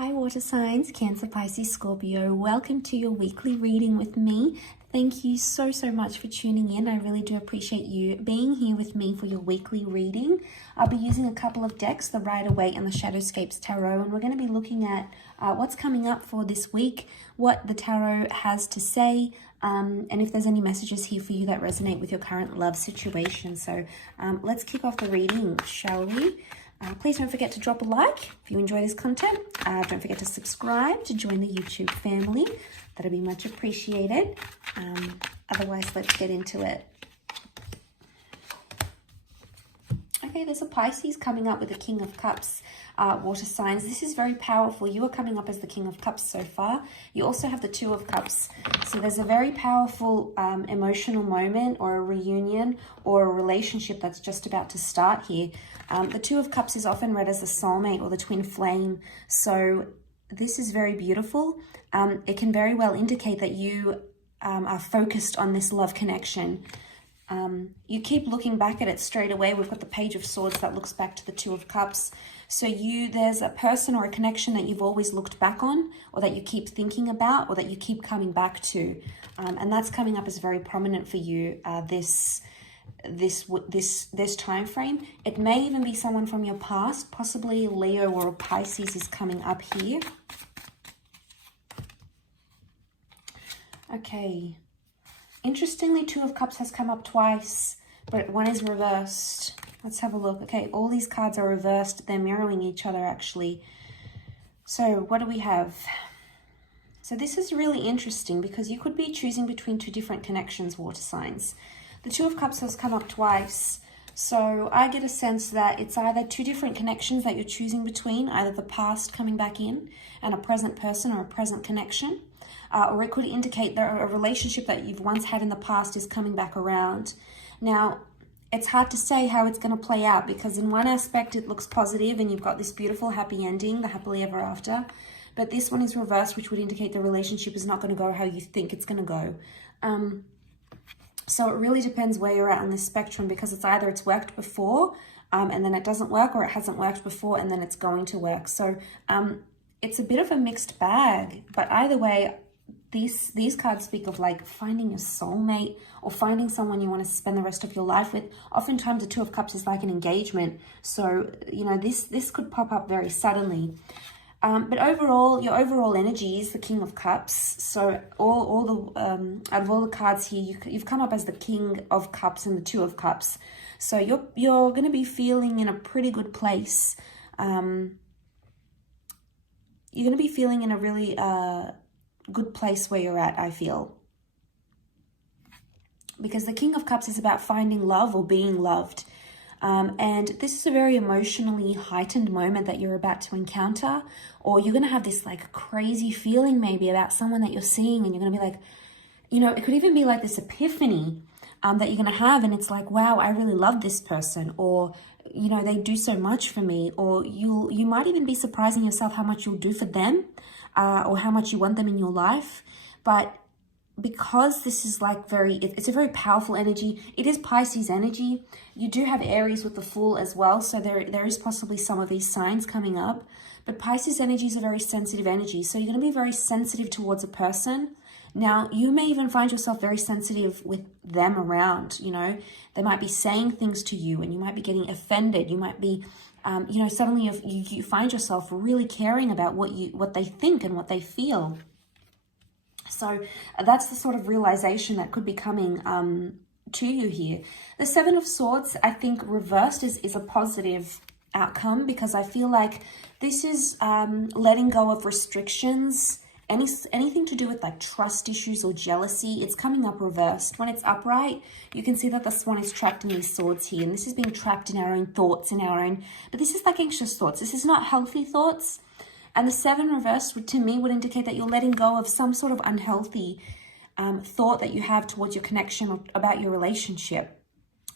Hi water signs, Cancer, Pisces, Scorpio. Welcome to your weekly reading with me. Thank you so much for tuning in. I really do appreciate you being here with me for your weekly reading. I'll be using a couple of decks, the Rider-Waite and the Shadowscapes Tarot, and we're going to be looking at what's coming up for this week, what the tarot has to say, and if there's any messages here for you that resonate with your current love situation. So let's kick off the reading, shall we? Please don't forget to drop a like if you enjoy this content. Don't forget to subscribe to join the YouTube family. That'll be much appreciated. Otherwise, let's get into it. Okay, there's a Pisces coming up with the King of Cups, water signs. This is very powerful. You are coming up as the King of Cups so far. You also have the Two of Cups. So there's a very powerful emotional moment or a reunion or a relationship that's just about to start here. The Two of Cups is often read as the soulmate or the twin flame. So this is very beautiful. It can very well indicate that you are focused on this love connection. You keep looking back at it straight away. We've got the Page of Swords that looks back to the Two of Cups. So there's a person or a connection that you've always looked back on, or that you keep thinking about, or that you keep coming back to. And that's coming up as very prominent for you this time frame. It may even be someone from your past, possibly Leo or Pisces is coming up here. Okay. Interestingly, Two of Cups has come up twice, but one is reversed. Let's have a look. Okay, all these cards are reversed. They're mirroring each other, actually. So what do we have? So this is really interesting because you could be choosing between two different connections, water signs. The Two of Cups has come up twice. So I get a sense that it's either two different connections that you're choosing between, either the past coming back in and a present person or a present connection. Or it could indicate that a relationship that you've once had in the past is coming back around. Now, it's hard to say how it's going to play out because in one aspect it looks positive and you've got this beautiful happy ending, the happily ever after. But this one is reversed, which would indicate the relationship is not going to go how you think it's going to go. So it really depends where you're at on this spectrum, because it's either it's worked before and then it doesn't work, or it hasn't worked before and then it's going to work. So it's a bit of a mixed bag, but either way, these cards speak of like finding your soulmate or finding someone you want to spend the rest of your life with. Oftentimes the Two of Cups is like an engagement. So, you know, this could pop up very suddenly. But overall, your overall energy is the King of Cups. So out of all the cards here, you've come up as the King of Cups and the Two of Cups. So you're going to be feeling in a pretty good place. You're going to be feeling in a really good place where you're at, I feel. Because the King of Cups is about finding love or being loved. And this is a very emotionally heightened moment that you're about to encounter, or you're going to have this like crazy feeling maybe about someone that you're seeing, and you're going to be like, you know, it could even be like this epiphany that you're going to have, and it's like, wow, I really love this person, or, you know, they do so much for me, or you might even be surprising yourself how much you'll do for them, or how much you want them in your life. But because this is like it's a very powerful energy. It is Pisces energy. You do have Aries with the Fool as well. So there is possibly some of these signs coming up. But Pisces energy is a very sensitive energy. So you're going to be very sensitive towards a person. Now, you may even find yourself very sensitive with them around, you know. They might be saying things to you and you might be getting offended. You might be, you know, suddenly you find yourself really caring about what they think and what they feel. So that's the sort of realization that could be coming to you here. The Seven of Swords, I think reversed is a positive outcome, because I feel like this is letting go of restrictions, anything to do with like trust issues or jealousy. It's coming up reversed. When it's upright, you can see that the Swan is trapped in these swords here, and this is being trapped in our own thoughts, but this is like anxious thoughts. This is not healthy thoughts. And the Seven reversed to me would indicate that you're letting go of some sort of unhealthy thought that you have towards your connection or about your relationship.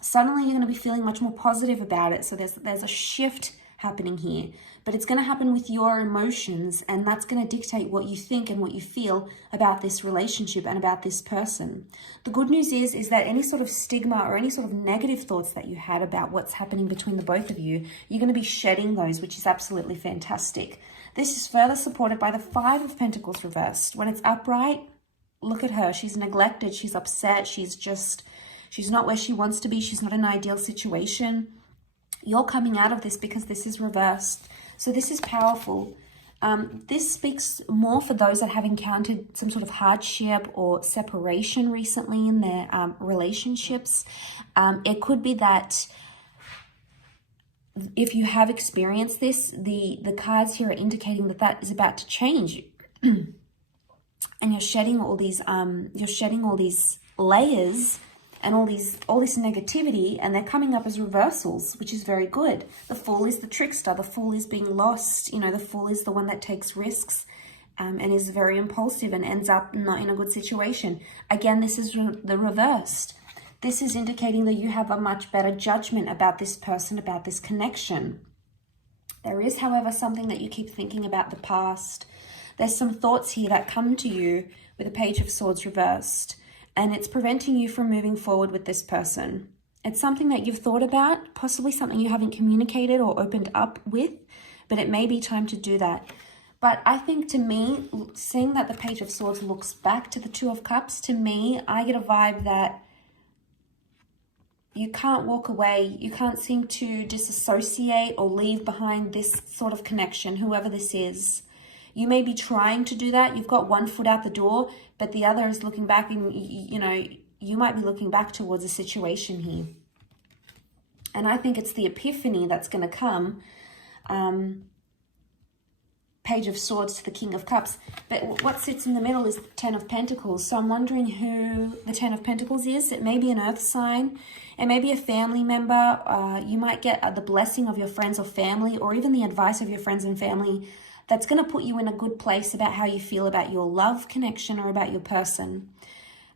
Suddenly you're going to be feeling much more positive about it. So there's a shift happening here, but it's going to happen with your emotions, and that's going to dictate what you think and what you feel about this relationship and about this person. The good news is that any sort of stigma or any sort of negative thoughts that you had about what's happening between the both of you, you're going to be shedding those, which is absolutely fantastic. This is further supported by the Five of Pentacles reversed. When it's upright, look at her. She's neglected. She's upset. She's not where she wants to be. She's not in an ideal situation. You're coming out of this because this is reversed. So this is powerful. This speaks more for those that have encountered some sort of hardship or separation recently in their relationships. It could be that if you have experienced this, the cards here are indicating that that is about to change. And you're shedding all these layers and all this negativity, and they're coming up as reversals, which is very good. The Fool is the trickster. The Fool is being lost. You know, the Fool is the one that takes risks and is very impulsive and ends up not in a good situation. Again, this is the reversed. This is indicating that you have a much better judgment about this person, about this connection. There is, however, something that you keep thinking about the past. There's some thoughts here that come to you with a Page of Swords reversed, and it's preventing you from moving forward with this person. It's something that you've thought about, possibly something you haven't communicated or opened up with, but it may be time to do that. But I think, to me, seeing that the Page of Swords looks back to the Two of Cups, to me, I get a vibe that you can't walk away. You can't seem to disassociate or leave behind this sort of connection, whoever this is. You may be trying to do that. You've got one foot out the door, but the other is looking back, and, you know, you might be looking back towards a situation here. And I think it's the epiphany that's going to come. Page of Swords to the King of Cups. But what sits in the middle is the Ten of Pentacles. So I'm wondering who the Ten of Pentacles is. It may be an earth sign. It may be a family member. You might get the blessing of your friends or family, or even the advice of your friends and family, that's going to put you in a good place about how you feel about your love connection or about your person.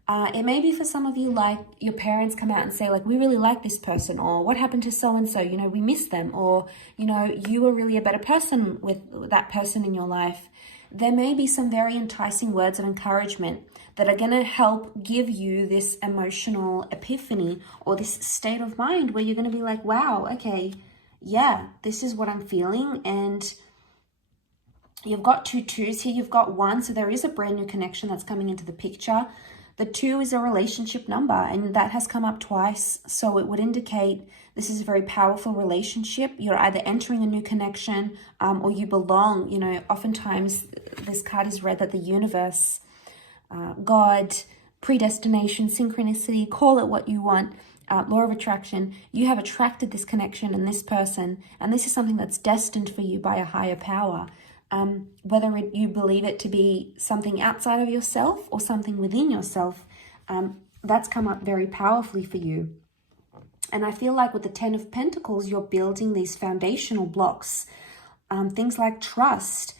It may be for some of you, like your parents come out and say, like, we really like this person, or what happened to so-and-so, you know, we miss them, or, you know, you were really a better person with that person in your life. There may be some very enticing words of encouragement that are going to help give you this emotional epiphany or this state of mind where you're going to be like, wow, okay, yeah, this is what I'm feeling. And you've got two twos here, you've got one, so there is a brand new connection that's coming into the picture. The 2 is a relationship number, and that has come up twice. So it would indicate this is a very powerful relationship. You're either entering a new connection or you belong. You know, oftentimes this card is read that the universe, God, predestination, synchronicity, call it what you want, law of attraction, you have attracted this connection and this person, and this is something that's destined for you by a higher power. Whether you believe it to be something outside of yourself or something within yourself, that's come up very powerfully for you. And I feel like with the Ten of Pentacles, you're building these foundational blocks, things like trust.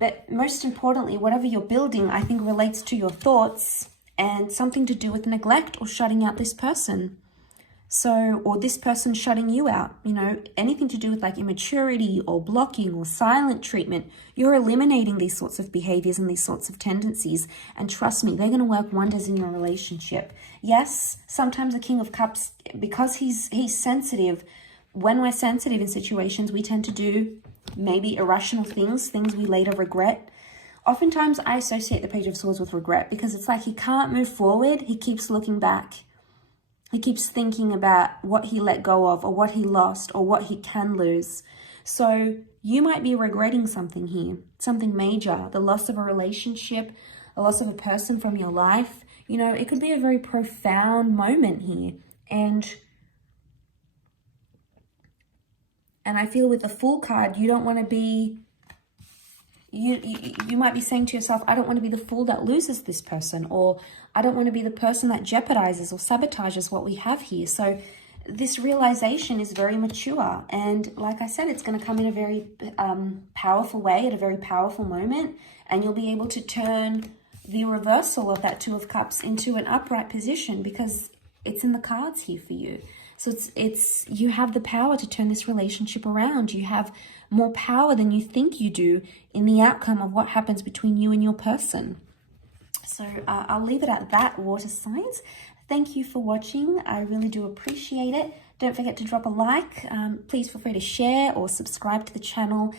But most importantly, whatever you're building, I think relates to your thoughts and something to do with neglect or shutting out this person. So, or this person shutting you out, you know, anything to do with like immaturity or blocking or silent treatment, you're eliminating these sorts of behaviors and these sorts of tendencies. And trust me, they're going to work wonders in your relationship. Yes, sometimes the King of Cups, because he's sensitive, when we're sensitive in situations, we tend to do maybe irrational things we later regret. Oftentimes I associate the Page of Swords with regret because it's like he can't move forward. He keeps looking back. He keeps thinking about what he let go of or what he lost or what he can lose. So you might be regretting something here, something major, the loss of a relationship, a loss of a person from your life. You know, it could be a very profound moment here. And I feel with the Fool card, you don't want to be, you might be saying to yourself, I don't want to be the fool that loses this person, or I don't want to be the person that jeopardizes or sabotages what we have here. So this realization is very mature. And like I said, it's going to come in a very powerful way at a very powerful moment. And you'll be able to turn the reversal of that Two of Cups into an upright position because it's in the cards here for you. So it's you have the power to turn this relationship around. You have more power than you think you do in the outcome of what happens between you and your person. So I'll leave it at that, water signs. Thank you for watching. I really do appreciate it. Don't forget to drop a like. Please feel free to share or subscribe to the channel.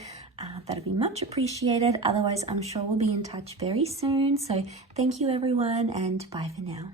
That'd be much appreciated. Otherwise, I'm sure we'll be in touch very soon. So thank you, everyone, and bye for now.